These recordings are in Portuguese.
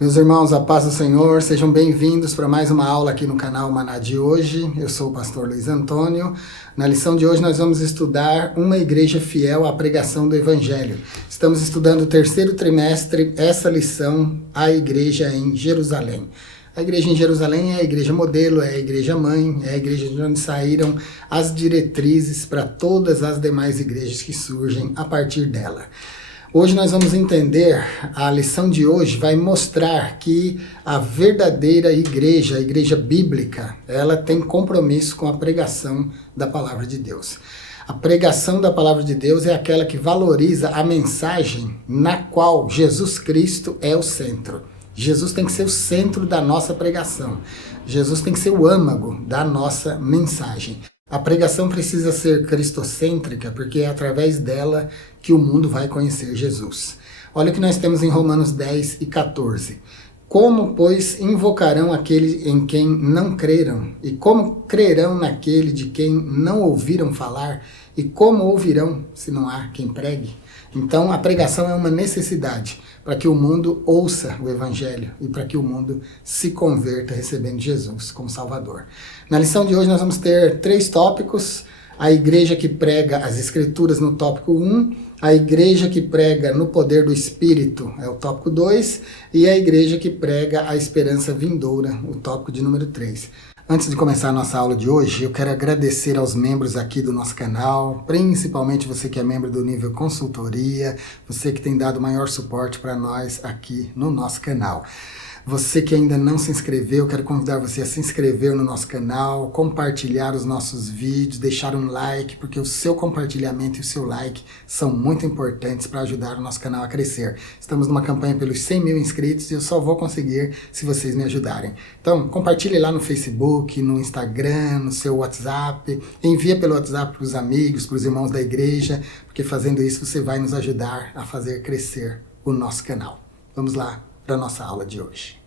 Meus irmãos, a paz do Senhor, sejam bem-vindos para mais uma aula aqui no canal Maná de hoje. Eu sou o pastor Luiz Antônio. Na lição de hoje nós vamos estudar uma igreja fiel à pregação do Evangelho. Estamos estudando o terceiro trimestre, essa lição, a igreja em Jerusalém. A igreja em Jerusalém é a igreja modelo, é a igreja mãe, é a igreja de onde saíram as diretrizes para todas as demais igrejas que surgem a partir dela. Hoje nós vamos entender, a lição de hoje vai mostrar que a verdadeira igreja, a igreja bíblica, ela tem compromisso com a pregação da palavra de Deus. A pregação da palavra de Deus é aquela que valoriza a mensagem na qual Jesus Cristo é o centro. Jesus tem que ser o centro da nossa pregação. Jesus tem que ser o âmago da nossa mensagem. A pregação precisa ser cristocêntrica, porque é através dela que o mundo vai conhecer Jesus. Olha o que nós temos em Romanos 10 e 14. Como, pois, invocarão aquele em quem não creram? E como crerão naquele de quem não ouviram falar? E como ouvirão, se não há quem pregue? Então, a pregação é uma necessidade para que o mundo ouça o Evangelho e para que o mundo se converta recebendo Jesus como Salvador. Na lição de hoje nós vamos ter 3 tópicos: a igreja que prega as Escrituras no tópico 1, a igreja que prega no poder do Espírito é o tópico 2, e a igreja que prega a esperança vindoura, o tópico de número 3. Antes de começar a nossa aula de hoje, eu quero agradecer aos membros aqui do nosso canal, principalmente você que é membro do nível consultoria, você que tem dado maior suporte para nós aqui no nosso canal. Você que ainda não se inscreveu, quero convidar você a se inscrever no nosso canal, compartilhar os nossos vídeos, deixar um like, porque o seu compartilhamento e o seu like são muito importantes para ajudar o nosso canal a crescer. Estamos numa campanha pelos 100 mil inscritos e eu só vou conseguir se vocês me ajudarem. Então, compartilhe lá no Facebook, no Instagram, no seu WhatsApp, envia pelo WhatsApp para os amigos, para os irmãos da igreja, porque fazendo isso você vai nos ajudar a fazer crescer o nosso canal. Vamos lá para a nossa aula de hoje.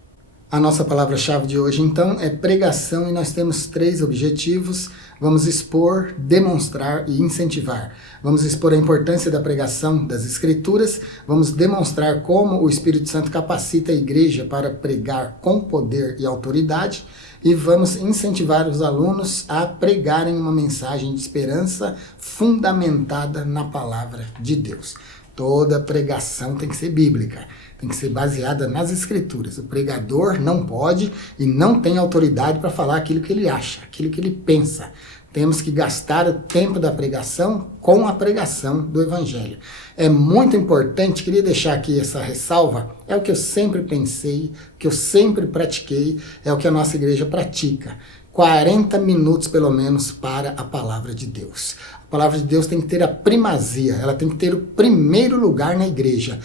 A nossa palavra-chave de hoje, então, é pregação, e nós temos 3 objetivos. Vamos expor, demonstrar e incentivar. Vamos expor a importância da pregação das Escrituras, vamos demonstrar como o Espírito Santo capacita a igreja para pregar com poder e autoridade, e vamos incentivar os alunos a pregarem uma mensagem de esperança fundamentada na palavra de Deus. Toda pregação tem que ser bíblica, tem que ser baseada nas Escrituras. O pregador não pode e não tem autoridade para falar aquilo que ele acha, aquilo que ele pensa. Temos que gastar o tempo da pregação com a pregação do Evangelho. É muito importante, queria deixar aqui essa ressalva, é o que eu sempre pensei, o que eu sempre pratiquei, é o que a nossa igreja pratica. 40 minutos, pelo menos, para a palavra de Deus. A palavra de Deus tem que ter a primazia, ela tem que ter o primeiro lugar na igreja.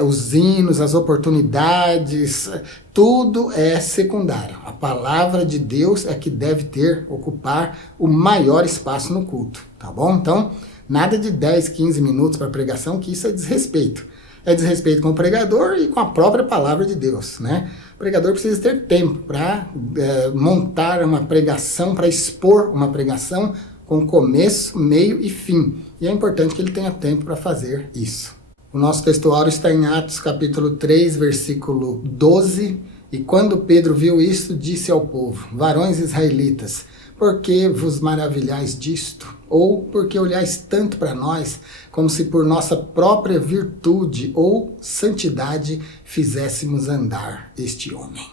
Os hinos, as oportunidades, tudo é secundário. A palavra de Deus é que deve ocupar o maior espaço no culto, tá bom? Então, nada de 10, 15 minutos para pregação, que isso é desrespeito. É desrespeito com o pregador e com a própria palavra de Deus, né? O pregador precisa ter tempo para montar uma pregação, para expor uma pregação com começo, meio e fim. E é importante que ele tenha tempo para fazer isso. O nosso textuário está em Atos capítulo 3, versículo 12. E quando Pedro viu isto, disse ao povo: varões israelitas, por que vos maravilhais disto? Ou porque olhais tanto para nós, como se por nossa própria virtude ou santidade fizéssemos andar este homem?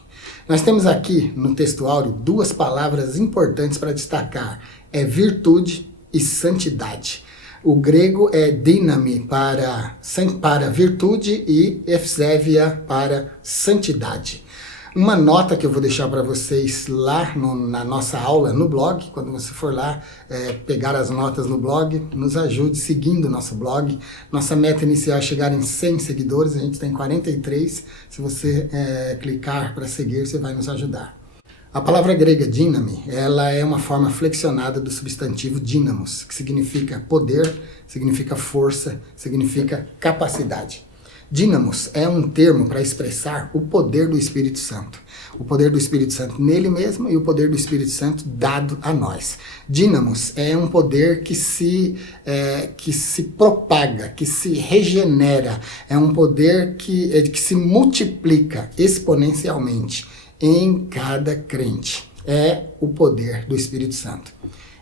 Nós temos aqui no textuário 2 palavras importantes para destacar: é virtude e santidade. O grego é dynami para virtude e eusebia para santidade. Uma nota que eu vou deixar para vocês lá na nossa aula no blog, quando você for lá pegar as notas no blog, nos ajude seguindo o nosso blog. Nossa meta inicial é chegar em 100 seguidores, a gente tem 43. Se você clicar para seguir, você vai nos ajudar. A palavra grega dynami, ela é uma forma flexionada do substantivo dynamos, que significa poder, significa força, significa capacidade. Dínamos é um termo para expressar o poder do Espírito Santo. O poder do Espírito Santo nele mesmo e o poder do Espírito Santo dado a nós. Dínamos é um poder que se propaga, que se regenera. É um poder que se multiplica exponencialmente em cada crente. É o poder do Espírito Santo.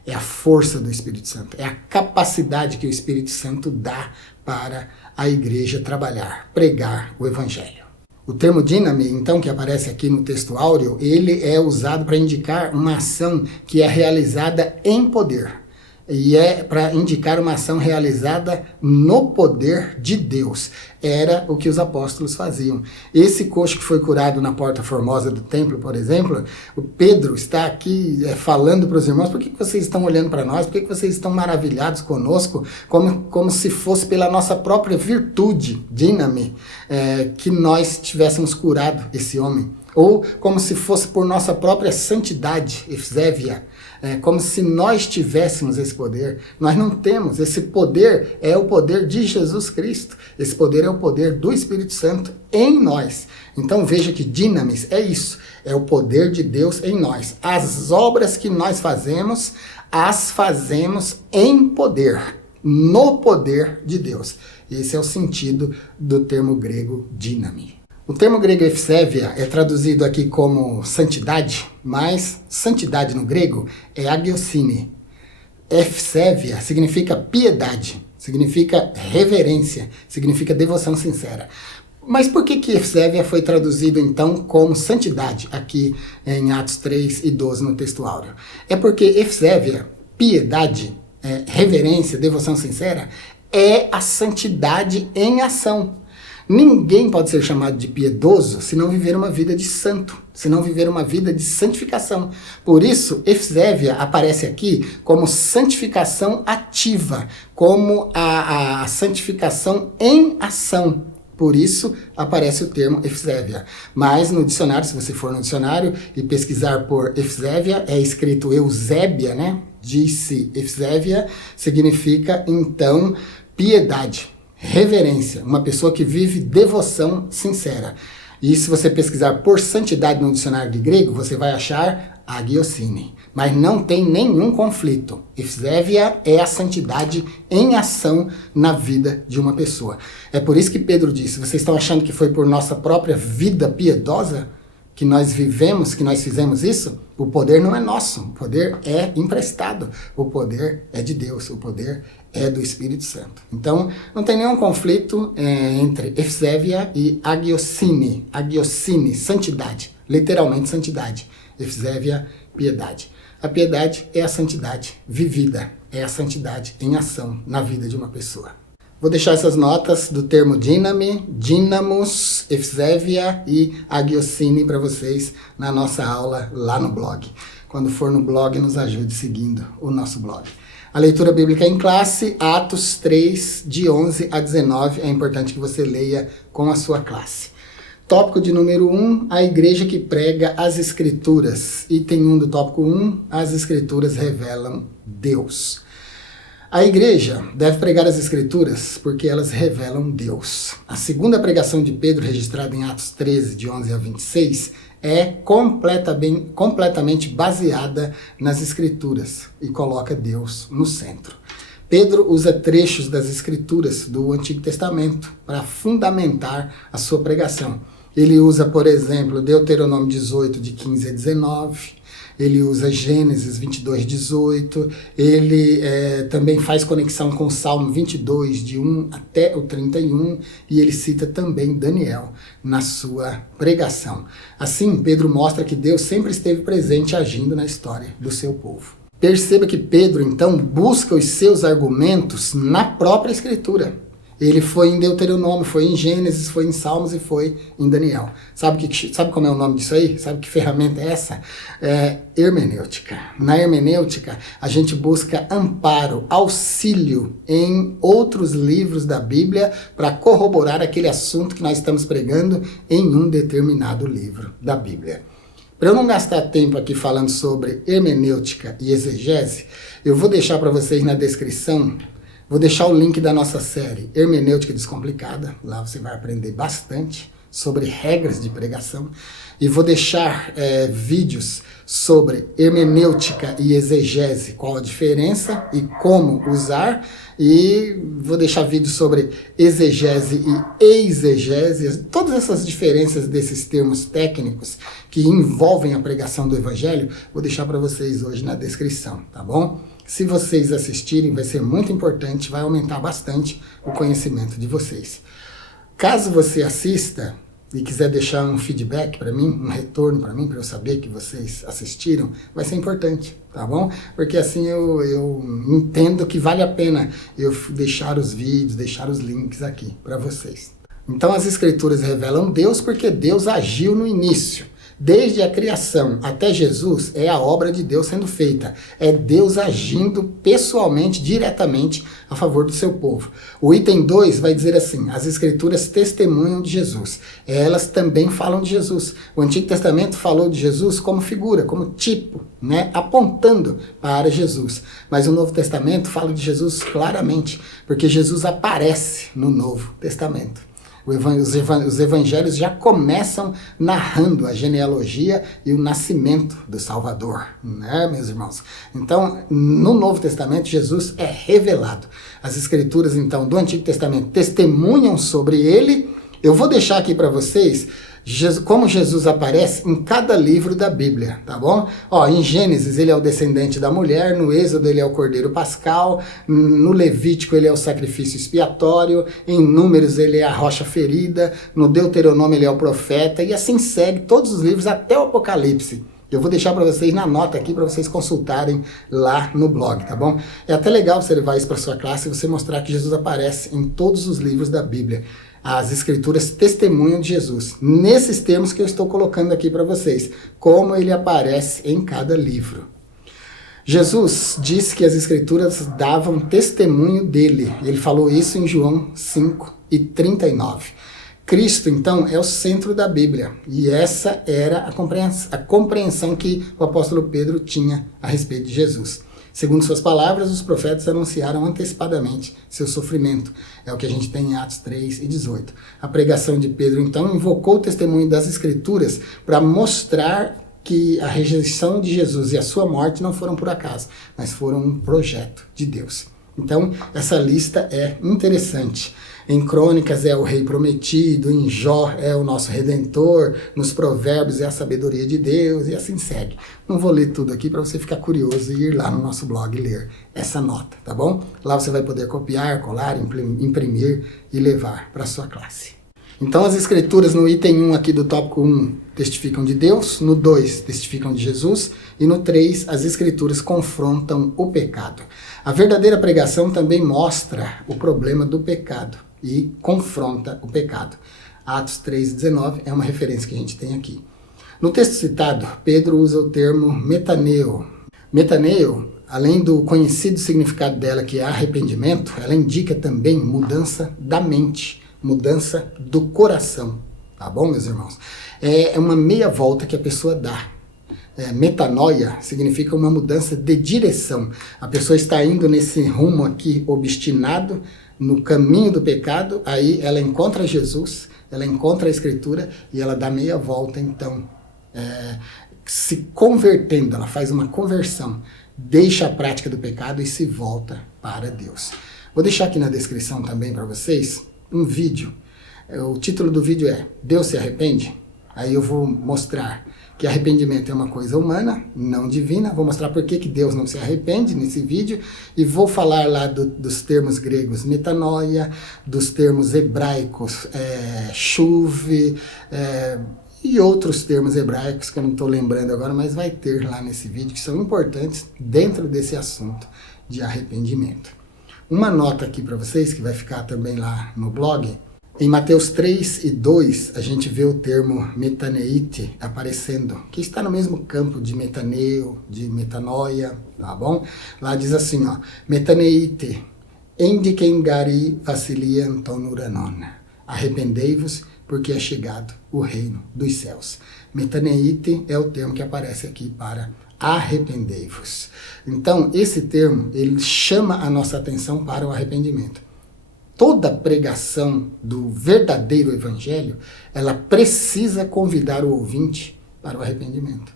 É a força do Espírito Santo. É a capacidade que o Espírito Santo dá para a igreja trabalhar, pregar o Evangelho. O termo díname, então, que aparece aqui no texto áureo, ele é usado para indicar uma ação que é realizada em poder. E é para indicar uma ação realizada no poder de Deus. Era o que os apóstolos faziam. Esse coxo que foi curado na porta formosa do templo, por exemplo, o Pedro está aqui falando para os irmãos: por que vocês estão olhando para nós? Por que vocês estão maravilhados conosco? Como se fosse pela nossa própria virtude, díname, que nós tivéssemos curado esse homem. Ou como se fosse por nossa própria santidade, efsévia, como se nós tivéssemos esse poder. Nós não temos. Esse poder é o poder de Jesus Cristo. Esse poder é o poder do Espírito Santo em nós. Então veja que dinamis é isso, é o poder de Deus em nós. As obras que nós fazemos, as fazemos em poder, no poder de Deus. Esse é o sentido do termo grego dínami. O termo grego efsévia é traduzido aqui como santidade, mas santidade no grego é agiosine. Efsévia significa piedade, significa reverência, significa devoção sincera. Mas por que efsévia foi traduzido então como santidade aqui em Atos 3 e 12 no texto áureo? É porque efsévia, piedade, reverência, devoção sincera, é a santidade em ação. Ninguém pode ser chamado de piedoso se não viver uma vida de santo, se não viver uma vida de santificação. Por isso, efsévia aparece aqui como santificação ativa, como a santificação em ação. Por isso aparece o termo efsévia. Mas no dicionário, se você for no dicionário e pesquisar por efsévia, é escrito eusébia, né? Disse efsévia, significa então piedade, reverência, uma pessoa que vive devoção sincera. E se você pesquisar por santidade no dicionário de grego, você vai achar agiosine. Mas não tem nenhum conflito. Efsévia é a santidade em ação na vida de uma pessoa. É por isso que Pedro disse: vocês estão achando que foi por nossa própria vida piedosa que nós vivemos, que nós fizemos isso? O poder não é nosso, o poder é emprestado, o poder é de Deus, o poder é do Espírito Santo. Então, não tem nenhum conflito entre efsévia e agiosine. Agiosine, santidade, literalmente santidade. Efsévia, piedade. A piedade é a santidade vivida, é a santidade em ação na vida de uma pessoa. Vou deixar essas notas do termo díname, dínamos, efsévia e agiosine para vocês na nossa aula lá no blog. Quando for no blog, nos ajude seguindo o nosso blog. A leitura bíblica em classe, Atos 3, de 11 a 19. É importante que você leia com a sua classe. Tópico de número 1, a igreja que prega as Escrituras. Item 1 do tópico 1, as Escrituras revelam Deus. A igreja deve pregar as Escrituras porque elas revelam Deus. A segunda pregação de Pedro, registrada em Atos 13, de 11 a 26, é completamente baseada nas Escrituras e coloca Deus no centro. Pedro usa trechos das Escrituras do Antigo Testamento para fundamentar a sua pregação. Ele usa, por exemplo, Deuteronômio 18, de 15 a 19, ele usa Gênesis 22, 18, ele também faz conexão com o Salmo 22, de 1 até o 31, e ele cita também Daniel na sua pregação. Assim, Pedro mostra que Deus sempre esteve presente agindo na história do seu povo. Perceba que Pedro, então, busca os seus argumentos na própria Escritura. Ele foi em Deuteronômio, foi em Gênesis, foi em Salmos e foi em Daniel. Sabe como é o nome disso aí? Sabe que ferramenta é essa? É hermenêutica. Na hermenêutica, a gente busca amparo, auxílio em outros livros da Bíblia para corroborar aquele assunto que nós estamos pregando em um determinado livro da Bíblia. Para eu não gastar tempo aqui falando sobre hermenêutica e exegese, eu vou deixar para vocês na descrição. Vou deixar o link da nossa série Hermenêutica Descomplicada, lá você vai aprender bastante sobre regras de pregação. E vou deixar vídeos sobre hermenêutica e exegese, qual a diferença e como usar. E vou deixar vídeos sobre exegese e exegese, todas essas diferenças desses termos técnicos que envolvem a pregação do Evangelho, vou deixar para vocês hoje na descrição, tá bom? Se vocês assistirem, vai ser muito importante, vai aumentar bastante o conhecimento de vocês. Caso você assista e quiser deixar um feedback para mim, um retorno para mim, para eu saber que vocês assistiram, vai ser importante, tá bom? Porque assim eu entendo que vale a pena eu deixar os vídeos, deixar os links aqui para vocês. Então as Escrituras revelam Deus porque Deus agiu no início. Desde a criação até Jesus, é a obra de Deus sendo feita. É Deus agindo pessoalmente, diretamente, a favor do seu povo. O item 2 vai dizer assim, as Escrituras testemunham de Jesus. Elas também falam de Jesus. O Antigo Testamento falou de Jesus como figura, como tipo, né? Apontando para Jesus. Mas o Novo Testamento fala de Jesus claramente, porque Jesus aparece no Novo Testamento. Os evangelhos já começam narrando a genealogia e o nascimento do Salvador, né, meus irmãos? Então, no Novo Testamento, Jesus é revelado. As Escrituras, então, do Antigo Testamento testemunham sobre ele. Eu vou deixar aqui para vocês como Jesus aparece em cada livro da Bíblia, tá bom? Ó, em Gênesis ele é o descendente da mulher, no Êxodo ele é o cordeiro pascal, no Levítico ele é o sacrifício expiatório, em Números ele é a rocha ferida, no Deuteronômio ele é o profeta, e assim segue todos os livros até o Apocalipse. Eu vou deixar para vocês na nota aqui para vocês consultarem lá no blog, tá bom? É até legal você levar isso para sua classe e você mostrar que Jesus aparece em todos os livros da Bíblia. As Escrituras testemunham de Jesus, nesses termos que eu estou colocando aqui para vocês, como ele aparece em cada livro. Jesus disse que as Escrituras davam testemunho dele, ele falou isso em João 5:39. Cristo, então, é o centro da Bíblia, e essa era a compreensão que o apóstolo Pedro tinha a respeito de Jesus. Segundo suas palavras, os profetas anunciaram antecipadamente seu sofrimento. É o que a gente tem em Atos 3:18. A pregação de Pedro, então, invocou o testemunho das Escrituras para mostrar que a rejeição de Jesus e a sua morte não foram por acaso, mas foram um projeto de Deus. Então, essa lista é interessante. Em Crônicas é o Rei Prometido, em Jó é o nosso Redentor, nos Provérbios é a sabedoria de Deus, e assim segue. Não vou ler tudo aqui para você ficar curioso e ir lá no nosso blog ler essa nota, tá bom? Lá você vai poder copiar, colar, imprimir e levar para a sua classe. Então as Escrituras no item 1 aqui do tópico 1 testificam de Deus, no 2 testificam de Jesus e no 3 as Escrituras confrontam o pecado. A verdadeira pregação também mostra o problema do pecado e confronta o pecado. Atos 3:19 é uma referência que a gente tem aqui. No texto citado, Pedro usa o termo metaneo. Metaneo, além do conhecido significado dela, que é arrependimento, ela indica também mudança da mente, mudança do coração, tá bom, meus irmãos? É uma meia volta que a pessoa dá. Metanoia significa uma mudança de direção. A pessoa está indo nesse rumo aqui obstinado, no caminho do pecado, aí ela encontra Jesus, ela encontra a Escritura e ela dá meia volta, então, se convertendo, ela faz uma conversão, deixa a prática do pecado e se volta para Deus. Vou deixar aqui na descrição também para vocês um vídeo. O título do vídeo é Deus se arrepende? Aí eu vou mostrar que arrependimento é uma coisa humana, não divina. Vou mostrar por que Deus não se arrepende nesse vídeo. E vou falar lá dos termos gregos metanoia, dos termos hebraicos chuve, e outros termos hebraicos que eu não estou lembrando agora, mas vai ter lá nesse vídeo, que são importantes dentro desse assunto de arrependimento. Uma nota aqui para vocês, que vai ficar também lá no blog. Em Mateus 3:2, a gente vê o termo metaneite aparecendo, que está no mesmo campo de metaneo, de metanoia, tá bom? Lá diz assim, ó, metaneite, endikengari vasilian tonuranon. Arrependei-vos, porque é chegado o reino dos céus. Metaneite é o termo que aparece aqui para arrependei-vos. Então, esse termo, ele chama a nossa atenção para o arrependimento. Toda pregação do verdadeiro evangelho, ela precisa convidar o ouvinte para o arrependimento.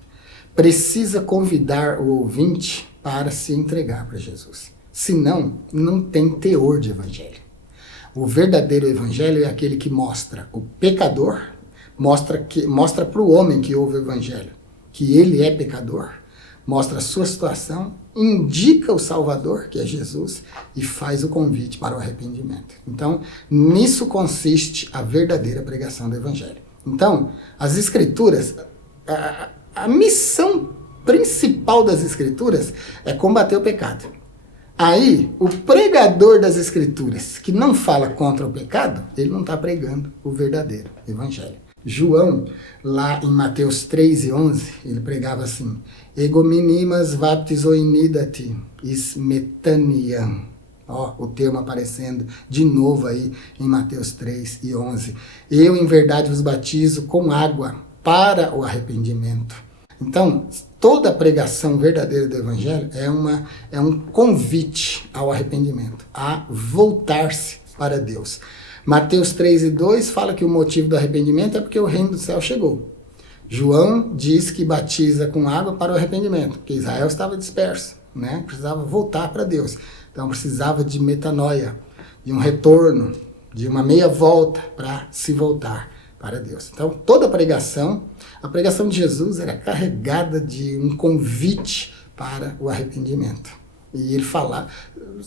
Precisa convidar o ouvinte para se entregar para Jesus. Senão, não tem teor de evangelho. O verdadeiro evangelho é aquele que mostra o pecador, mostra para o homem que ouve o evangelho que ele é pecador, mostra a sua situação, indica o Salvador, que é Jesus, e faz o convite para o arrependimento. Então, nisso consiste a verdadeira pregação do evangelho. Então, as Escrituras, a missão principal das Escrituras é combater o pecado. Aí, o pregador das Escrituras, que não fala contra o pecado, ele não está pregando o verdadeiro evangelho. João, lá em Mateus 3:11, ele pregava assim: Ego minimas baptizoinidati is metaniam. Ó, o termo aparecendo de novo aí em Mateus 3:11. Eu, em verdade, vos batizo com água para o arrependimento. Então, toda pregação verdadeira do Evangelho é um convite ao arrependimento, a voltar-se para Deus. Mateus 3:2 fala que o motivo do arrependimento é porque o reino do céu chegou. João diz que batiza com água para o arrependimento, porque Israel estava disperso, né? Precisava voltar para Deus. Então precisava de metanoia, de um retorno, de uma meia volta para se voltar para Deus. Então toda a pregação de Jesus era carregada de um convite para o arrependimento. E ele fala,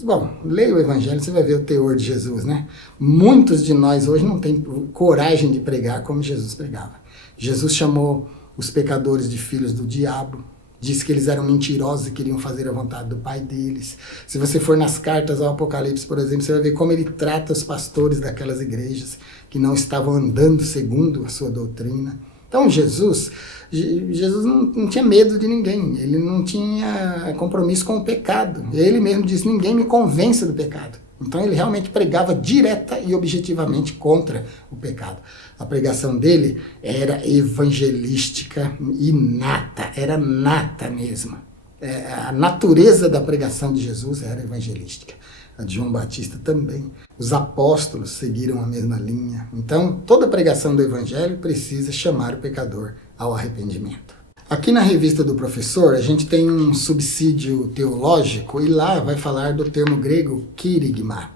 bom, leia o Evangelho, você vai ver o teor de Jesus, né? Muitos de nós hoje não têm coragem de pregar como Jesus pregava. Jesus chamou os pecadores de filhos do diabo, disse que eles eram mentirosos e queriam fazer a vontade do pai deles. Se você for nas cartas ao Apocalipse, por exemplo, você vai ver como ele trata os pastores daquelas igrejas que não estavam andando segundo a sua doutrina. Então Jesus não tinha medo de ninguém, ele não tinha compromisso com o pecado. Ele mesmo disse, ninguém me convence do pecado. Então ele realmente pregava direta e objetivamente contra o pecado. A pregação dele era evangelística inata, era nata mesmo. A natureza da pregação de Jesus era evangelística. A de João Batista também. Os apóstolos seguiram a mesma linha. Então, toda pregação do evangelho precisa chamar o pecador ao arrependimento. Aqui na revista do professor, a gente tem um subsídio teológico e lá vai falar do termo grego quirigma.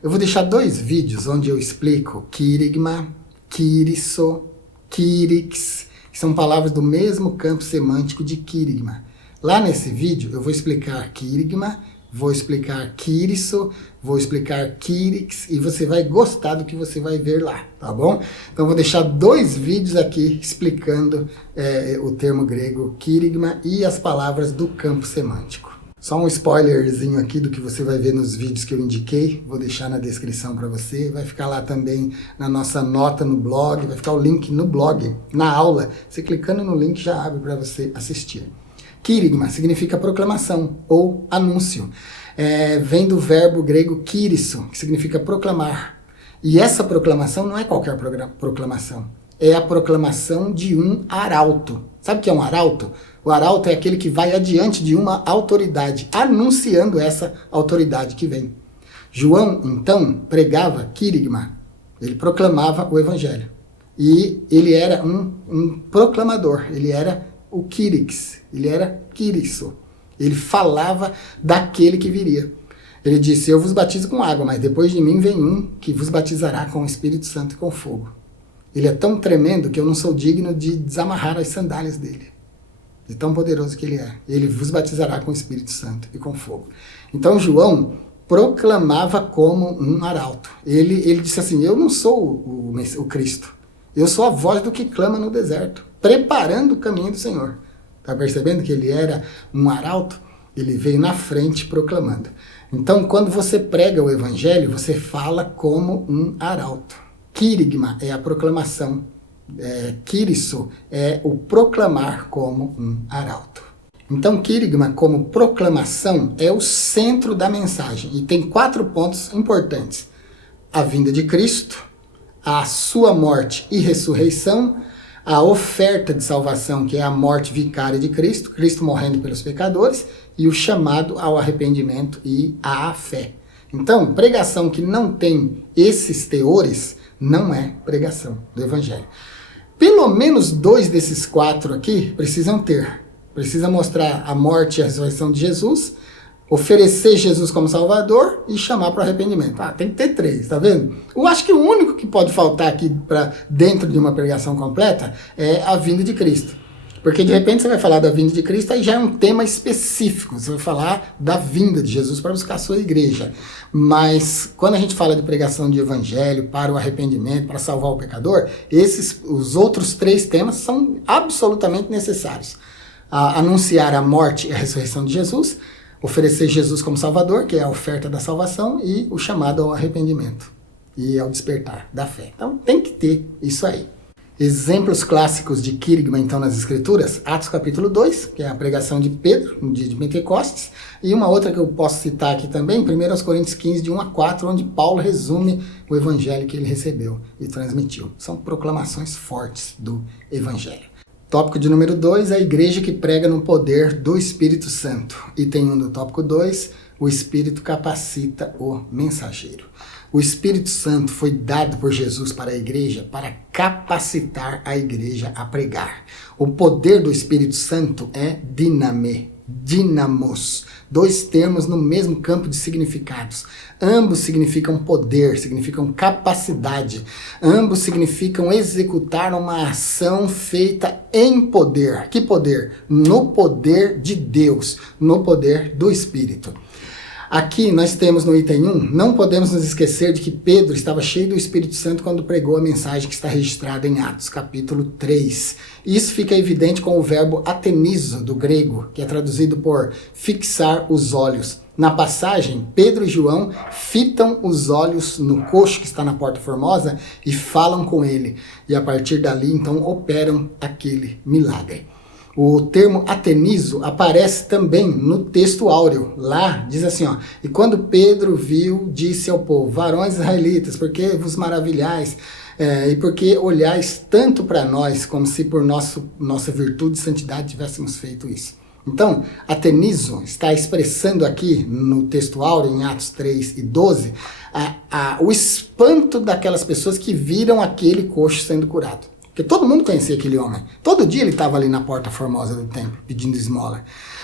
Eu vou deixar 2 vídeos onde eu explico quirigma, quirisso, quirix, que são palavras do mesmo campo semântico de quirigma. Lá nesse vídeo eu vou explicar quirigma, vou explicar quirisso, vou explicar quirix e você vai gostar do que você vai ver lá, tá bom? Então vou deixar 2 vídeos aqui explicando o termo grego quirigma e as palavras do campo semântico. Só um spoilerzinho aqui do que você vai ver nos vídeos que eu indiquei, vou deixar na descrição para você, vai ficar lá também na nossa nota no blog, vai ficar o link no blog, na aula, você clicando no link já abre para você assistir. Quirigma significa proclamação ou anúncio. Vem do verbo grego kyrisso, que significa proclamar. E essa proclamação não é qualquer proclamação. É a proclamação de um arauto. Sabe o que é um arauto? O arauto é aquele que vai adiante de uma autoridade, anunciando essa autoridade que vem. João, então, pregava quirigma. Ele proclamava o evangelho. E ele era um proclamador, ele era o quirix, ele era quirisso. Ele falava daquele que viria. Ele disse, eu vos batizo com água, mas depois de mim vem um que vos batizará com o Espírito Santo e com fogo. Ele é tão tremendo que eu não sou digno de desamarrar as sandálias dele. De tão poderoso que ele é. Ele vos batizará com o Espírito Santo e com fogo. Então João proclamava como um arauto. Ele disse assim, eu não sou o Cristo. Eu sou a voz do que clama no deserto, preparando o caminho do Senhor. Está percebendo que ele era um arauto? Ele veio na frente proclamando. Então, quando você prega o evangelho, você fala como um arauto. Quirigma é a proclamação. Quirisso é o proclamar como um arauto. Então, quirigma como proclamação é o centro da mensagem. E tem 4 pontos importantes. A vinda de Cristo, a sua morte e ressurreição, a oferta de salvação, que é a morte vicária de Cristo, Cristo morrendo pelos pecadores, e o chamado ao arrependimento e à fé. Então, pregação que não tem esses teores não é pregação do Evangelho. Pelo menos 2 desses 4 aqui precisam ter. Precisa mostrar a morte e a ressurreição de Jesus, oferecer Jesus como Salvador e chamar para o arrependimento. Tem que ter 3, tá vendo? Eu acho que o único que pode faltar aqui para dentro de uma pregação completa é a vinda de Cristo. Porque de repente você vai falar da vinda de Cristo, aí já é um tema específico. Você vai falar da vinda de Jesus para buscar a sua igreja. Mas quando a gente fala de pregação de evangelho, para o arrependimento, para salvar o pecador, os outros 3 temas são absolutamente necessários. Anunciar a morte e a ressurreição de Jesus, oferecer Jesus como Salvador, que é a oferta da salvação, e o chamado ao arrependimento e ao despertar da fé. Então tem que ter isso aí. Exemplos clássicos de querigma, então, nas Escrituras, Atos capítulo 2, que é a pregação de Pedro, no dia de Pentecostes, e uma outra que eu posso citar aqui também, 1 Coríntios 15, de 1 a 4, onde Paulo resume o evangelho que ele recebeu e transmitiu. São proclamações fortes do evangelho. Tópico de número 2, a igreja que prega no poder do Espírito Santo. Item 1 do tópico 2, o Espírito capacita o mensageiro. O Espírito Santo foi dado por Jesus para a igreja para capacitar a igreja a pregar. O poder do Espírito Santo é dinamos, 2 termos no mesmo campo de significados. Ambos significam poder, significam capacidade. Ambos significam executar uma ação feita em poder. Que poder? No poder de Deus, no poder do Espírito. Aqui nós temos no item 1, não podemos nos esquecer de que Pedro estava cheio do Espírito Santo quando pregou a mensagem que está registrada em Atos, capítulo 3. Isso fica evidente com o verbo atenizo, do grego, que é traduzido por fixar os olhos. Na passagem, Pedro e João fitam os olhos no coxo que está na Porta Formosa e falam com ele. E a partir dali, então, operam aquele milagre. O termo atenizo aparece também no texto áureo. Lá diz assim, e quando Pedro viu, disse ao povo, varões israelitas, por que vos maravilhais? E por que olhais tanto para nós, como se por nossa virtude e santidade tivéssemos feito isso? Então, atenizo está expressando aqui no texto áureo, em Atos 3 e 12, o espanto daquelas pessoas que viram aquele coxo sendo curado. Porque todo mundo conhecia aquele homem. Todo dia ele estava ali na Porta Formosa do templo, pedindo esmola.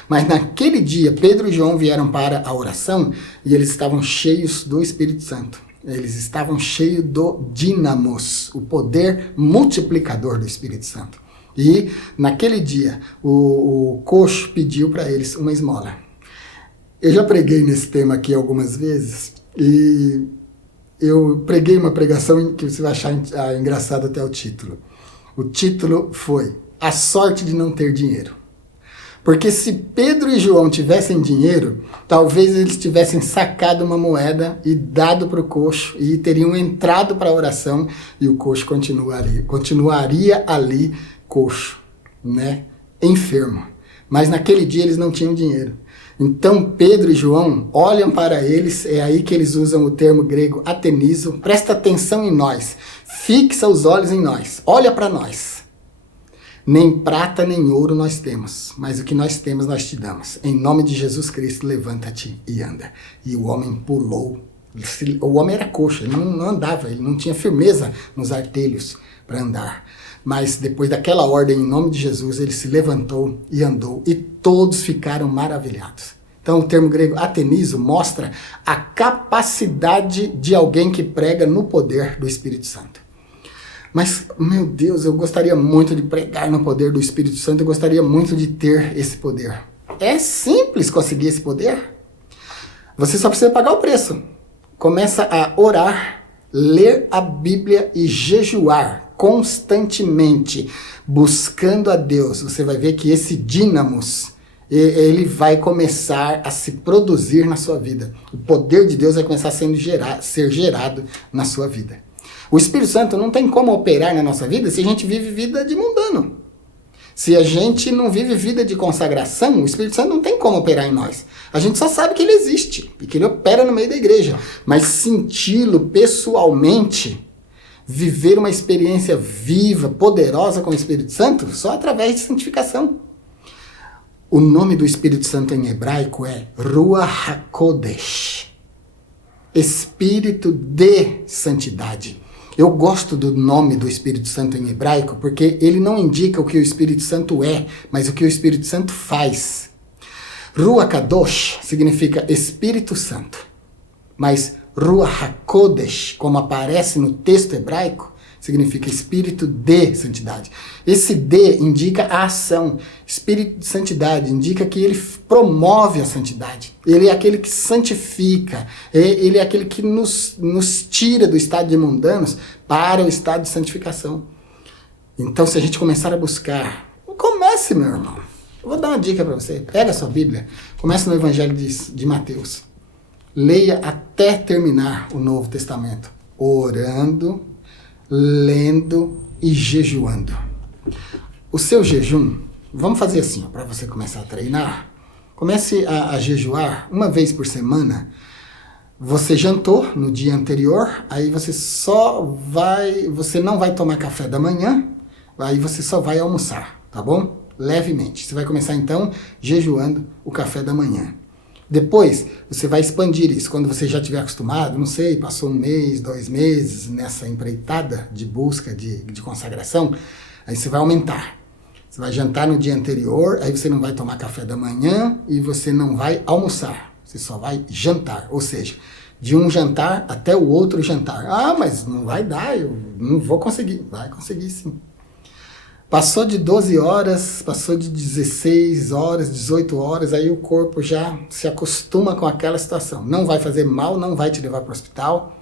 Mas naquele dia, Pedro e João vieram para a oração e eles estavam cheios do Espírito Santo. Eles estavam cheios do dinamos, o poder multiplicador do Espírito Santo. E naquele dia, o coxo pediu para eles uma esmola. Eu já preguei nesse tema aqui algumas vezes e eu preguei uma pregação que você vai achar engraçado até o título. O título foi A Sorte de Não Ter Dinheiro. Porque se Pedro e João tivessem dinheiro, talvez eles tivessem sacado uma moeda e dado para o coxo e teriam entrado para a oração e o coxo continuaria ali coxo, né? Enfermo. Mas naquele dia eles não tinham dinheiro. Então Pedro e João olham para eles, é aí que eles usam o termo grego atenizo, presta atenção em nós, fixa os olhos em nós, olha para nós. Nem prata nem ouro nós temos, mas o que nós temos nós te damos. Em nome de Jesus Cristo, levanta-te e anda. E o homem pulou. O homem era coxo, ele não andava, ele não tinha firmeza nos artelhos para andar. Mas depois daquela ordem, em nome de Jesus, ele se levantou e andou. E todos ficaram maravilhados. Então o termo grego atenizo mostra a capacidade de alguém que prega no poder do Espírito Santo. Mas, meu Deus, eu gostaria muito de pregar no poder do Espírito Santo. Eu gostaria muito de ter esse poder. É simples conseguir esse poder. Você só precisa pagar o preço. Começa a orar, ler a Bíblia e jejuar constantemente, buscando a Deus. Você vai ver que esse dínamos, ele vai começar a se produzir na sua vida. O poder de Deus vai começar a ser gerado na sua vida. O Espírito Santo não tem como operar na nossa vida se a gente vive vida de mundano. Se a gente não vive vida de consagração, o Espírito Santo não tem como operar em nós. A gente só sabe que ele existe e que ele opera no meio da igreja. Mas senti-lo pessoalmente, viver uma experiência viva, poderosa com o Espírito Santo? Só através de santificação. O nome do Espírito Santo em hebraico é Ruach HaKodesh, Espírito de Santidade. Eu gosto do nome do Espírito Santo em hebraico porque ele não indica o que o Espírito Santo é, mas o que o Espírito Santo faz. Ruach Kadosh significa Espírito Santo, mas Ruach HaKodesh, como aparece no texto hebraico, significa Espírito de Santidade. Esse de indica a ação. Espírito de Santidade indica que ele promove a santidade. Ele é aquele que santifica. Ele é aquele que nos tira do estado de mundanos para o estado de santificação. Então, se a gente começar a buscar, comece, meu irmão. Eu vou dar uma dica para você. Pega a sua Bíblia, comece no Evangelho de Mateus. Leia até terminar o Novo Testamento, orando, lendo e jejuando. O seu jejum, vamos fazer assim, para você começar a treinar. Comece a jejuar uma vez por semana. Você jantou no dia anterior, aí você não vai tomar café da manhã, aí você só vai almoçar, tá bom? Levemente. Você vai começar então jejuando o café da manhã. Depois, você vai expandir isso. Quando você já estiver acostumado, não sei, passou 1 mês, 2 meses nessa empreitada de busca, de consagração, aí você vai aumentar. Você vai jantar no dia anterior, aí você não vai tomar café da manhã e você não vai almoçar. Você só vai jantar. Ou seja, de um jantar até o outro jantar. Ah, mas não vai dar, eu não vou conseguir. Vai conseguir sim. Passou de 12 horas, passou de 16 horas, 18 horas, aí o corpo já se acostuma com aquela situação. Não vai fazer mal, não vai te levar para o hospital.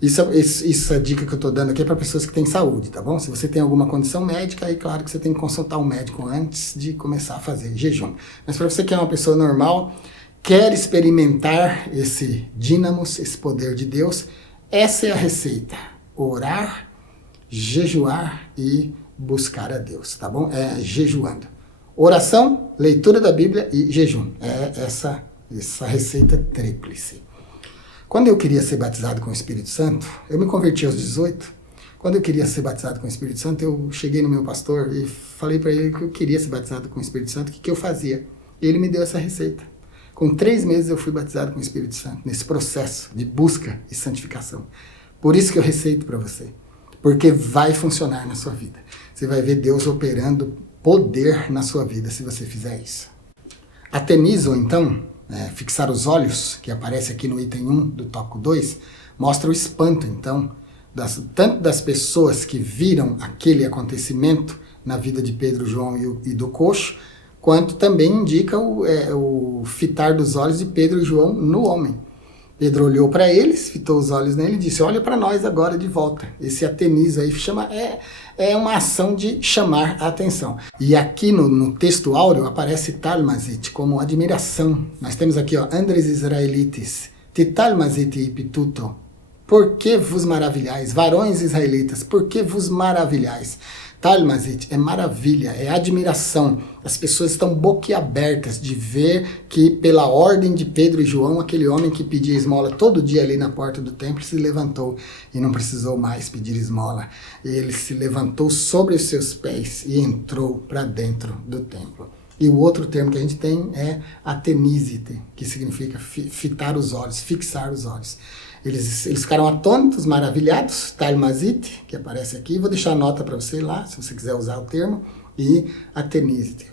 Isso é a dica que eu estou dando aqui para pessoas que têm saúde, tá bom? Se você tem alguma condição médica, aí claro que você tem que consultar um médico antes de começar a fazer jejum. Mas para você que é uma pessoa normal, quer experimentar esse dínamos, esse poder de Deus, essa é a receita. Orar, jejuar e buscar a Deus, tá bom? É jejuando. Oração, leitura da Bíblia e jejum. É essa receita tríplice. Quando eu queria ser batizado com o Espírito Santo, eu me converti aos 18. Quando eu queria ser batizado com o Espírito Santo, eu cheguei no meu pastor e falei para ele que eu queria ser batizado com o Espírito Santo, o que eu fazia. E ele me deu essa receita. Com 3 meses eu fui batizado com o Espírito Santo, nesse processo de busca e santificação. Por isso que eu receito para você. Porque vai funcionar na sua vida. Você vai ver Deus operando poder na sua vida se você fizer isso. Atenizo, então, fixar os olhos, que aparece aqui no item 1 do tópico 2, mostra o espanto, então, tanto das pessoas que viram aquele acontecimento na vida de Pedro, João e do coxo, quanto também indica o fitar dos olhos de Pedro e João no homem. Pedro olhou para eles, fitou os olhos nele e disse, olha para nós agora de volta. Esse atenizo aí é uma ação de chamar a atenção. E aqui no texto áureo aparece talmazit como admiração. Nós temos aqui, Andres Israelites, titalmazit ipituto. Por que vos maravilhais? Varões israelitas, por que vos maravilhais? Talmazit é maravilha, é admiração. As pessoas estão boquiabertas de ver que, pela ordem de Pedro e João, aquele homem que pedia esmola todo dia ali na porta do templo se levantou e não precisou mais pedir esmola. Ele se levantou sobre os seus pés e entrou para dentro do templo. E o outro termo que a gente tem é atenizite, que significa fitar os olhos, fixar os olhos. Eles ficaram atônitos, maravilhados, talmazite, que aparece aqui. Vou deixar a nota para você lá, se você quiser usar o termo. E atenizite.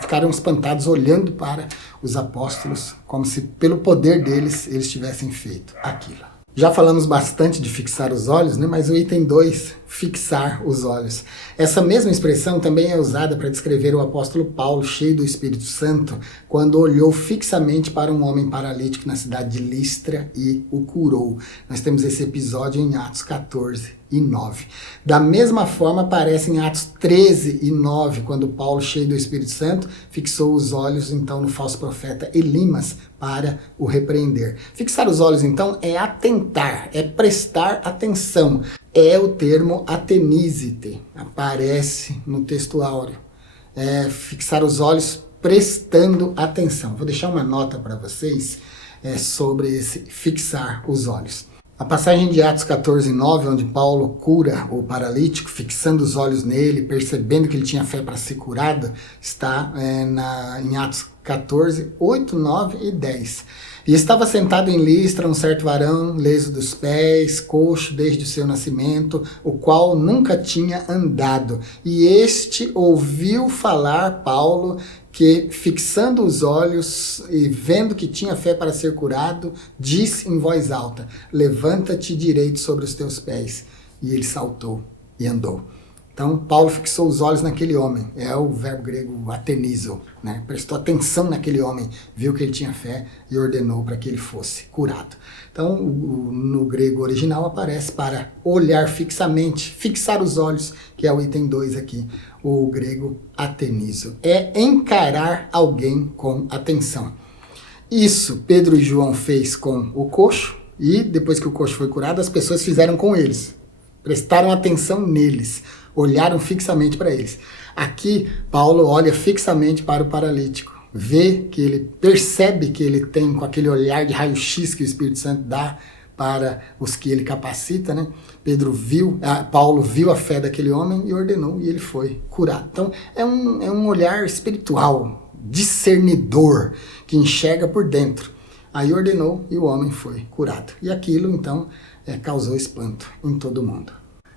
Ficaram espantados olhando para os apóstolos, como se pelo poder deles eles tivessem feito aquilo. Já falamos bastante de fixar os olhos, né? Mas o item 2, fixar os olhos. Essa mesma expressão também é usada para descrever o apóstolo Paulo, cheio do Espírito Santo, quando olhou fixamente para um homem paralítico na cidade de Listra e o curou. Nós temos esse episódio em Atos 14 e 9. Da mesma forma aparece em Atos 13 e 9, quando Paulo, cheio do Espírito Santo, fixou os olhos então no falso profeta Elimas para o repreender. Fixar os olhos então é atentar, é prestar atenção. É o termo atenizite, aparece no texto áureo. É fixar os olhos prestando atenção. Vou deixar uma nota para vocês sobre esse fixar os olhos. A passagem de Atos 14:9, onde Paulo cura o paralítico, fixando os olhos nele, percebendo que ele tinha fé para ser curado, está em Atos 14:8, 9 e 10. E estava sentado em Listra um certo varão, leso dos pés, coxo desde o seu nascimento, o qual nunca tinha andado. E este ouviu falar Paulo, que fixando os olhos e vendo que tinha fé para ser curado, disse em voz alta: levanta-te direito sobre os teus pés. E ele saltou e andou. Então, Paulo fixou os olhos naquele homem, é o verbo grego atenizo, né? Prestou atenção naquele homem, viu que ele tinha fé e ordenou para que ele fosse curado. Então, no grego original aparece para olhar fixamente, fixar os olhos, que é o item 2 aqui, o grego atenizo. É encarar alguém com atenção. Isso Pedro e João fez com o coxo, e depois que o coxo foi curado, as pessoas fizeram com eles. Prestaram atenção neles, olharam fixamente para eles. Aqui, Paulo olha fixamente para o paralítico, vê que ele percebe que ele tem, com aquele olhar de raio-x que o Espírito Santo dá para os que ele capacita, né? Paulo viu a fé daquele homem e ordenou, e ele foi curado. Então, é um olhar espiritual, discernidor, que enxerga por dentro. Aí ordenou e o homem foi curado. E aquilo, então, causou espanto em todo mundo.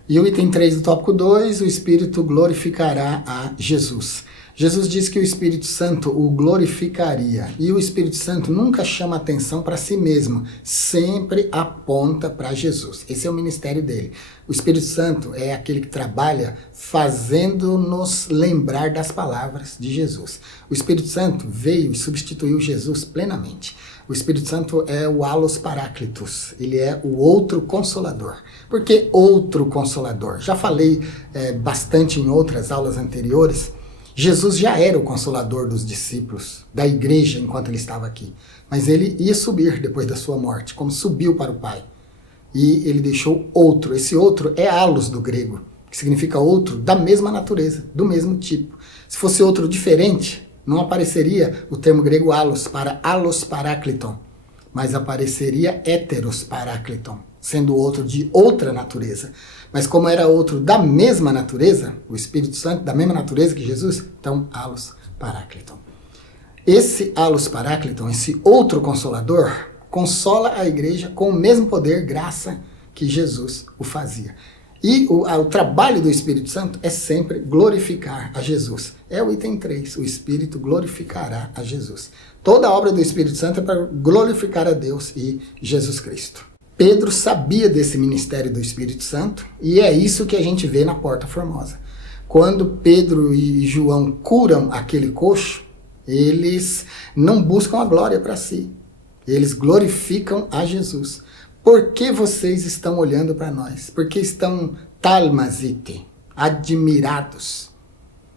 E o item 3 do tópico 2, o Espírito glorificará a Jesus. Jesus disse que o Espírito Santo o glorificaria. E o Espírito Santo nunca chama atenção para si mesmo, sempre aponta para Jesus. Esse é o ministério dele. O Espírito Santo é aquele que trabalha fazendo-nos lembrar das palavras de Jesus. O Espírito Santo veio e substituiu Jesus plenamente. O Espírito Santo é o allos paráclitos, ele é o outro consolador. Por que outro consolador? Já falei bastante em outras aulas anteriores. Jesus já era o consolador dos discípulos, da igreja, enquanto ele estava aqui. Mas ele ia subir depois da sua morte, como subiu para o Pai. E ele deixou outro. Esse outro é allos do grego, que significa outro da mesma natureza, do mesmo tipo. Se fosse outro diferente, não apareceria o termo grego allos para allos parácliton, mas apareceria heteros parácliton, sendo outro de outra natureza. Mas como era outro da mesma natureza, o Espírito Santo da mesma natureza que Jesus, então allos parácliton. Esse allos parácliton, esse outro consolador, consola a igreja com o mesmo poder, graça que Jesus o fazia. E o trabalho do Espírito Santo é sempre glorificar a Jesus. É o item 3, o Espírito glorificará a Jesus. Toda a obra do Espírito Santo é para glorificar a Deus e Jesus Cristo. Pedro sabia desse ministério do Espírito Santo e é isso que a gente vê na Porta Formosa. Quando Pedro e João curam aquele coxo, eles não buscam a glória para si. Eles glorificam a Jesus. Por que vocês estão olhando para nós? Por que estão talmazite, admirados?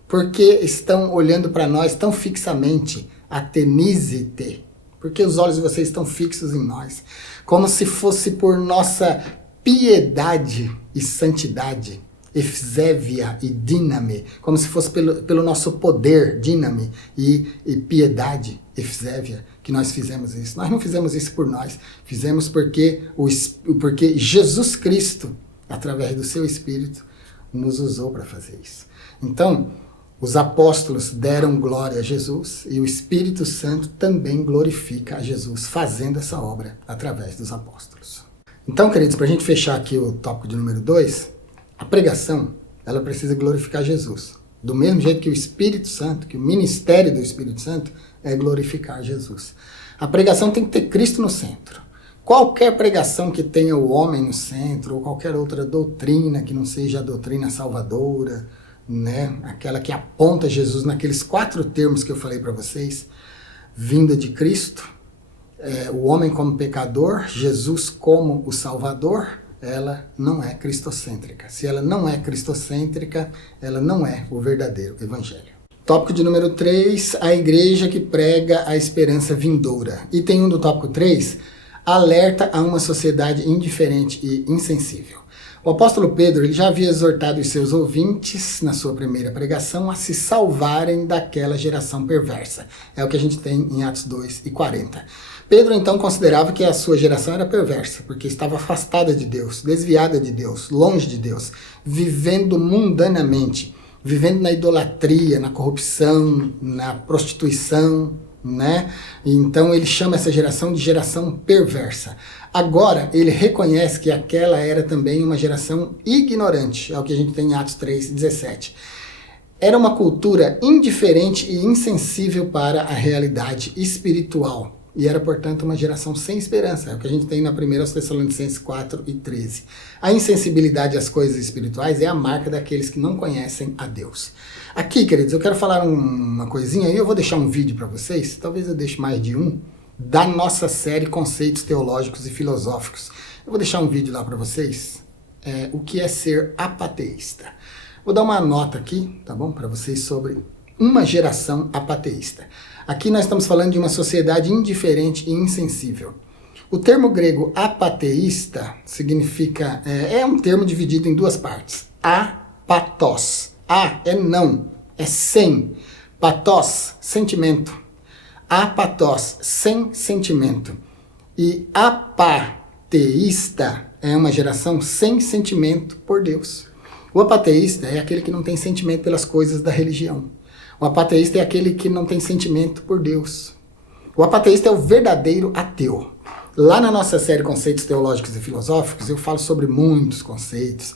Por que estão olhando para nós tão fixamente, atenizite? Por que os olhos de vocês estão fixos em nós? Como se fosse por nossa piedade e santidade, efzévia e díname, como se fosse pelo nosso poder, díname, e piedade, efzévia, que nós fizemos isso. Nós não fizemos isso por nós, fizemos porque Jesus Cristo, através do seu Espírito, nos usou para fazer isso. Então, os apóstolos deram glória a Jesus e o Espírito Santo também glorifica a Jesus, fazendo essa obra através dos apóstolos. Então, queridos, para a gente fechar aqui o tópico de número 2, a pregação, ela precisa glorificar Jesus. Do mesmo jeito que o Espírito Santo, que o ministério do Espírito Santo é glorificar Jesus. A pregação tem que ter Cristo no centro. Qualquer pregação que tenha o homem no centro, ou qualquer outra doutrina que não seja a doutrina salvadora, né? Aquela que aponta Jesus naqueles 4 termos que eu falei para vocês, vinda de Cristo, o homem como pecador, Jesus como o Salvador, ela não é cristocêntrica. Se ela não é cristocêntrica, ela não é o verdadeiro evangelho. Tópico de número 3, a igreja que prega a esperança vindoura. Item 1 do tópico 3, alerta a uma sociedade indiferente e insensível. O apóstolo Pedro ele já havia exortado os seus ouvintes, na sua primeira pregação, a se salvarem daquela geração perversa. É o que a gente tem em Atos 2:40. Pedro então considerava que a sua geração era perversa, porque estava afastada de Deus, desviada de Deus, longe de Deus, vivendo mundanamente, vivendo na idolatria, na corrupção, na prostituição, né? Então ele chama essa geração de geração perversa. Agora ele reconhece que aquela era também uma geração ignorante, é o que a gente tem em Atos 3:17. Era uma cultura indiferente e insensível para a realidade espiritual. E era, portanto, uma geração sem esperança. É o que a gente tem na 1 Tessalonicenses 4:13. A insensibilidade às coisas espirituais é a marca daqueles que não conhecem a Deus. Aqui, queridos, eu quero falar uma coisinha aí. Eu vou deixar um vídeo para vocês, talvez eu deixe mais de um, da nossa série Conceitos Teológicos e Filosóficos. Eu vou deixar um vídeo lá para vocês, o que é ser apateísta. Vou dar uma nota aqui, tá bom, para vocês sobre uma geração apateísta. Aqui nós estamos falando de uma sociedade indiferente e insensível. O termo grego apateísta significa, é um termo dividido em duas partes. Apatos. A é não, é sem. Patos, sentimento. Apatos, sem sentimento. E apateísta é uma geração sem sentimento por Deus. O apateísta é aquele que não tem sentimento pelas coisas da religião. O apateísta é aquele que não tem sentimento por Deus. O apateísta é o verdadeiro ateu. Lá na nossa série Conceitos Teológicos e Filosóficos, eu falo sobre muitos conceitos.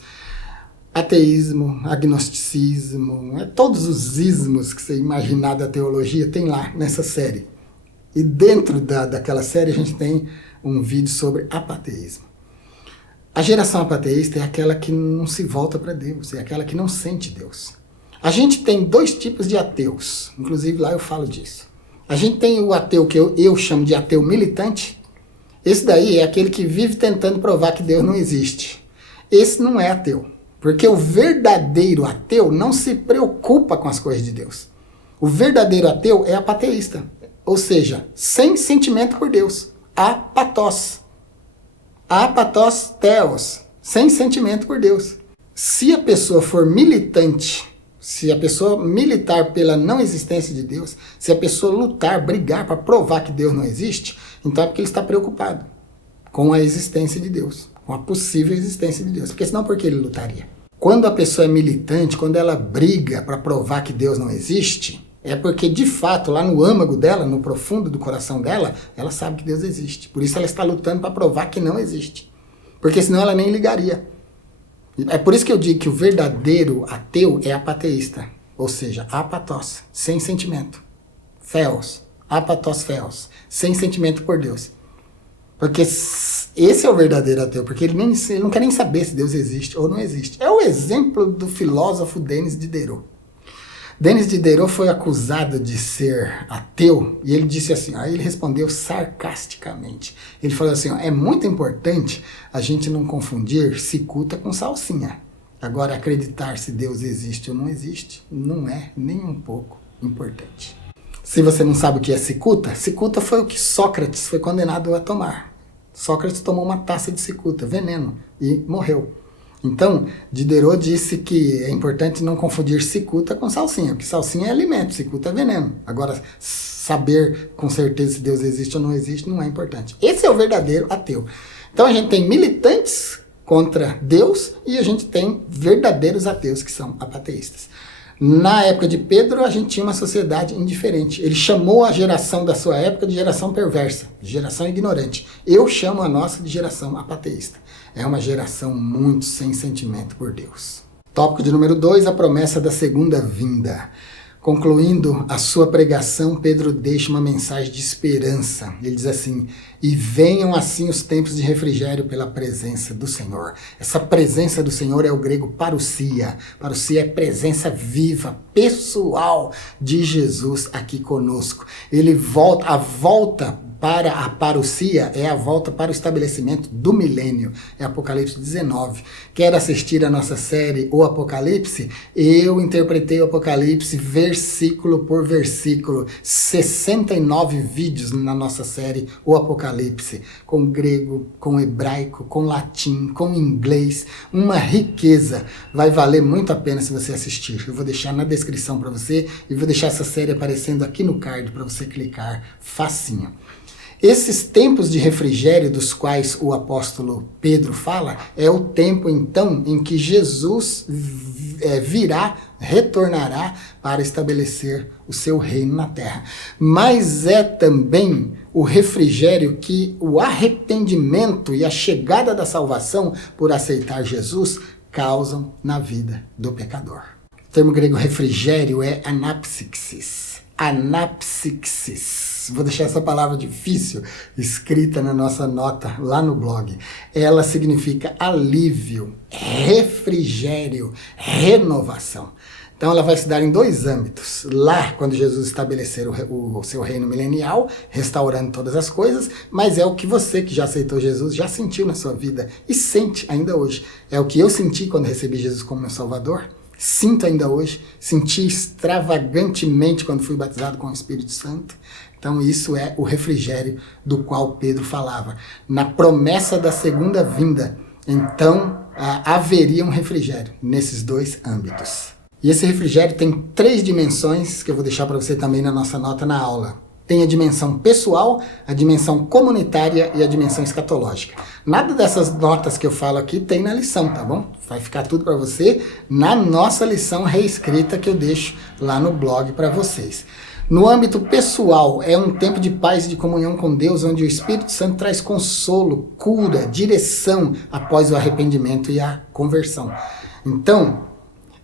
Ateísmo, agnosticismo, todos os ismos que você imaginar da teologia tem lá nessa série. E dentro daquela série a gente tem um vídeo sobre apateísmo. A geração apateísta é aquela que não se volta para Deus, é aquela que não sente Deus. A gente tem dois tipos de ateus, inclusive lá eu falo disso. A gente tem o ateu que eu chamo de ateu militante. Esse daí é aquele que vive tentando provar que Deus não existe. Esse não é ateu. Porque o verdadeiro ateu não se preocupa com as coisas de Deus. O verdadeiro ateu é apateísta, ou seja, sem sentimento por Deus. Apatos. Apatos theos, sem sentimento por Deus. Se a pessoa for militante, se a pessoa militar pela não existência de Deus, se a pessoa lutar, brigar para provar que Deus não existe, então é porque ele está preocupado com a existência de Deus. Com a possível existência de Deus. Porque senão por que ele lutaria? Quando a pessoa é militante, quando ela briga para provar que Deus não existe, é porque de fato lá no âmago dela, no profundo do coração dela, ela sabe que Deus existe. Por isso ela está lutando para provar que não existe. Porque senão ela nem ligaria. É por isso que eu digo que o verdadeiro ateu é apateísta. Ou seja, apatos, sem sentimento. Theos, apatos theos, sem sentimento por Deus. Porque esse é o verdadeiro ateu, porque ele não quer nem saber se Deus existe ou não existe. É o exemplo do filósofo Denis Diderot. Denis Diderot foi acusado de ser ateu e ele disse assim, aí ele respondeu sarcasticamente. Ele falou assim, é muito importante a gente não confundir cicuta com salsinha. Agora, acreditar se Deus existe ou não existe não é nem um pouco importante. Se você não sabe o que é cicuta, cicuta foi o que Sócrates foi condenado a tomar. Sócrates tomou uma taça de cicuta, veneno, e morreu. Então, Diderot disse que é importante não confundir cicuta com salsinha, porque salsinha é alimento, cicuta é veneno. Agora, saber com certeza se Deus existe ou não existe não é importante. Esse é o verdadeiro ateu. Então a gente tem militantes contra Deus e a gente tem verdadeiros ateus que são apateístas. Na época de Pedro, a gente tinha uma sociedade indiferente. Ele chamou a geração da sua época de geração perversa, de geração ignorante. Eu chamo a nossa de geração apateísta. É uma geração muito sem sentimento por Deus. Tópico de número 2, a promessa da segunda vinda. Concluindo a sua pregação, Pedro deixa uma mensagem de esperança. Ele diz assim, e venham assim os tempos de refrigério pela presença do Senhor. Essa presença do Senhor é o grego parousia. Parousia é presença viva, pessoal de Jesus aqui conosco. Ele volta, a volta para a parousia é a volta para o estabelecimento do milênio, é Apocalipse 19. Quer assistir a nossa série O Apocalipse? Eu interpretei o Apocalipse versículo por versículo, 69 vídeos na nossa série O Apocalipse, com grego, com hebraico, com latim, com inglês, uma riqueza. Vai valer muito a pena se você assistir. Eu vou deixar na descrição para você e vou deixar essa série aparecendo aqui no card para você clicar facinho. Esses tempos de refrigério dos quais o apóstolo Pedro fala é o tempo então em que Jesus virá, retornará para estabelecer o seu reino na terra. Mas é também o refrigério que o arrependimento e a chegada da salvação por aceitar Jesus causam na vida do pecador. O termo grego refrigério é anapsixis. Anapsixis. Vou deixar essa palavra difícil escrita na nossa nota lá no blog. Ela significa alívio, refrigério, renovação. Então ela vai se dar em dois âmbitos. Lá, quando Jesus estabelecer o seu reino milenial, restaurando todas as coisas, mas é o que você que já aceitou Jesus já sentiu na sua vida e sente ainda hoje. É o que eu senti quando recebi Jesus como meu Salvador. Sinto ainda hoje, senti extravagantemente quando fui batizado com o Espírito Santo. Então isso é o refrigério do qual Pedro falava. Na promessa da segunda vinda, então haveria um refrigério nesses dois âmbitos. E esse refrigério tem 3 dimensões que eu vou deixar para você também na nossa nota na aula. Tem a dimensão pessoal, a dimensão comunitária e a dimensão escatológica. Nada dessas notas que eu falo aqui tem na lição, tá bom? Vai ficar tudo para você na nossa lição reescrita que eu deixo lá no blog para vocês. No âmbito pessoal, é um tempo de paz e de comunhão com Deus, onde o Espírito Santo traz consolo, cura, direção após o arrependimento e a conversão. Então,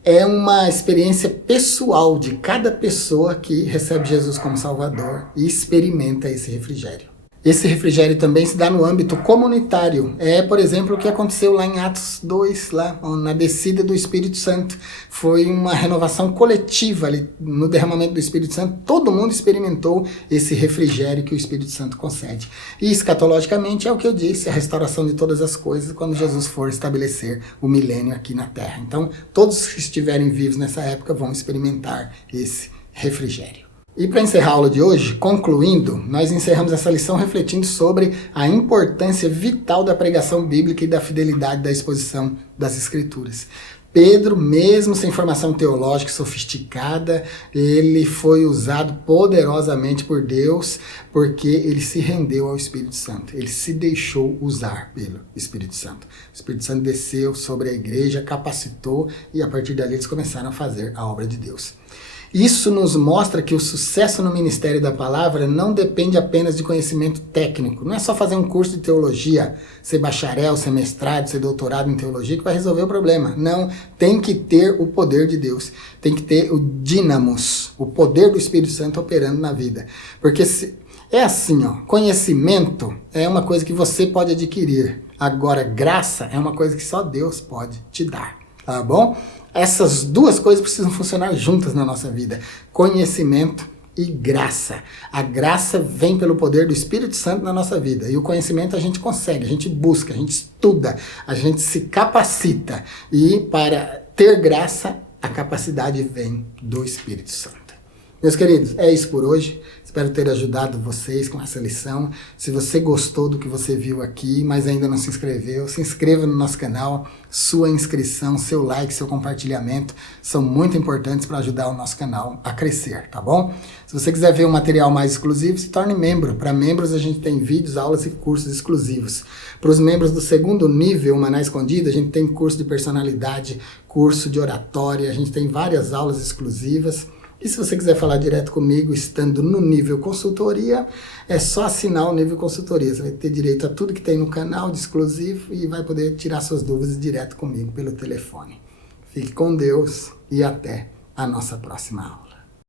é uma experiência pessoal de cada pessoa que recebe Jesus como Salvador e experimenta esse refrigério. Esse refrigério também se dá no âmbito comunitário. É, por exemplo, o que aconteceu lá em Atos 2, lá na descida do Espírito Santo. Foi uma renovação coletiva ali no derramamento do Espírito Santo. Todo mundo experimentou esse refrigério que o Espírito Santo concede. E escatologicamente é o que eu disse, a restauração de todas as coisas quando Jesus for estabelecer o milênio aqui na Terra. Então, todos que estiverem vivos nessa época vão experimentar esse refrigério. E para encerrar a aula de hoje, concluindo, nós encerramos essa lição refletindo sobre a importância vital da pregação bíblica e da fidelidade da exposição das Escrituras. Pedro, mesmo sem formação teológica sofisticada, ele foi usado poderosamente por Deus porque ele se rendeu ao Espírito Santo. Ele se deixou usar pelo Espírito Santo. O Espírito Santo desceu sobre a igreja, capacitou e a partir dali eles começaram a fazer a obra de Deus. Isso nos mostra que o sucesso no ministério da palavra não depende apenas de conhecimento técnico. Não é só fazer um curso de teologia, ser bacharel, ser mestrado, ser doutorado em teologia que vai resolver o problema. Não, tem que ter o poder de Deus. Tem que ter o dínamos, o poder do Espírito Santo operando na vida. Porque é assim, ó, conhecimento é uma coisa que você pode adquirir. Agora, graça é uma coisa que só Deus pode te dar. Tá bom? Essas duas coisas precisam funcionar juntas na nossa vida. Conhecimento e graça. A graça vem pelo poder do Espírito Santo na nossa vida. E o conhecimento a gente consegue, a gente busca, a gente estuda, a gente se capacita. E para ter graça, a capacidade vem do Espírito Santo. Meus queridos, é isso por hoje. Espero ter ajudado vocês com essa lição. Se você gostou do que você viu aqui, mas ainda não se inscreveu, se inscreva no nosso canal. Sua inscrição, seu like, seu compartilhamento são muito importantes para ajudar o nosso canal a crescer, tá bom? Se você quiser ver um material mais exclusivo, se torne membro. Para membros a gente tem vídeos, aulas e cursos exclusivos. Para os membros do segundo nível, Maná Escondido, a gente tem curso de personalidade, curso de oratória, a gente tem várias aulas exclusivas. E se você quiser falar direto comigo, estando no nível consultoria, é só assinar o nível consultoria. Você vai ter direito a tudo que tem no canal de exclusivo e vai poder tirar suas dúvidas direto comigo pelo telefone. Fique com Deus e até a nossa próxima aula.